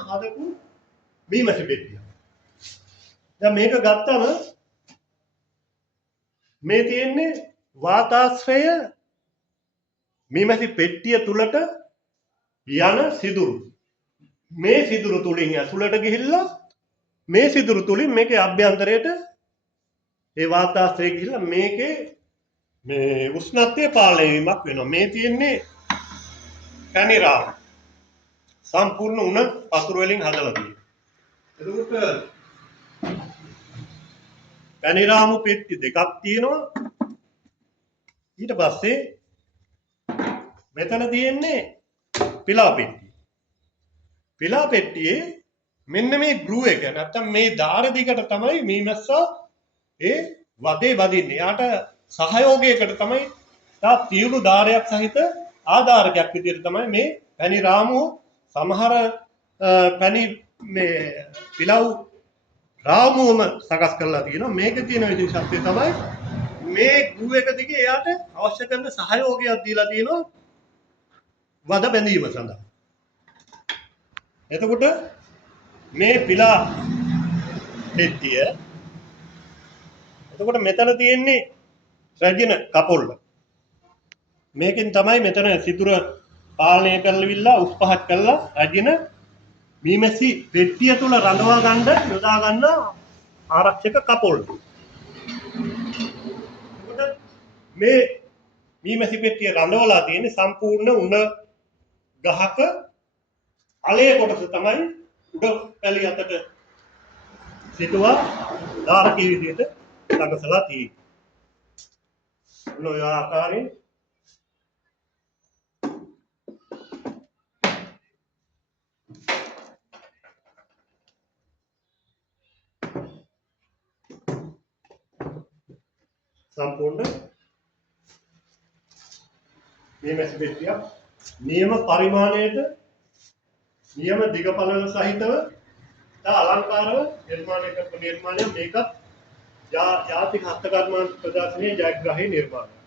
හදපු මීමැසි පෙට්ටිය. දැන් මේක ගත්තම මේ තියෙන්නේ වාතාශ්‍රය මීමැසි පෙට්ටිය තුලට යන සිදුරු. මේ සිදුරු තුලින් ඇතුළට ගිහිල්ලා මේ සිදුරු තුලින් මේකේ අභ්‍යන්තරයට ඒ වාතාශ්‍රය ගිහිල්ලා මේකේ මේ උෂ්ණත්වය පාලනය වීමක් වෙනවා. මේ තියෙන්නේ පැණිරාම. සම්පූර්ණ උණ පතුරු වලින් හදලා තියෙනවා. එතකොට පැණිරාමු පෙට්ටි දෙකක් තියෙනවා. ඊට පස්සේ මෙතන තියෙන්නේ පිලා පෙට්ටිය. පිලා පෙට්ටියේ මෙන්න මේ ග්‍රූ එක නැත්තම් මේ දාර දිගට තමයි මීමැස්සා ඒ වදේ වදින්නේ. යාට සහයෝගයකට තමයි තා තීව්‍ර ධාරයක් සහිත ආධාරකයක් විදිහට තමයි මේ පැණි රාමුව සමහර පැණි මේ පිලව් රාමුවම සකස් කරලා තියෙනවා. මේකේ තියෙන විශේෂත්වය තමයි මේ ග්‍රූ එක දිගේ එයාට අවශ්‍ය කරන සහයෝගයක් දීලා තියෙනවා වද බැඳීම සඳහා. එතකොට මේ පිලා පෙට්ටිය එතකොට මෙතන තියෙන්නේ රැජින කපොල්ල. මේකෙන් තමයි මෙතන සිදුර පාලනය කරලවිලා උස් පහත් කරලා රැජින මීමැසි පෙට්ටිය තුල රඳවා ගන්න යොදා ගන්න ආරක්ෂක කපොල්ල. එතකොට මේ මීමැසි පෙට්ටිය රඳවලා තියෙන්නේ සම්පූර්ණ උණ ගහක අලේ කොටස තමයි උඩ පැලි අතට සිටුවා ධාරකී විදිහට සකසලා තියෙන්නේ. ඔය ආකාරයෙන් සම්පූර්ණ මේ මැසි පෙට්ටිය නියම පරිමාණයට නියම දිගපළල සහිතව අලංකාරව නිර්මාණය කරපු නිර්මාණය මේකත් ජාතික හස්තකර්මාන්ත ප්‍රදර්ශනයේ ජයග්‍රාහී නිර්මාණය.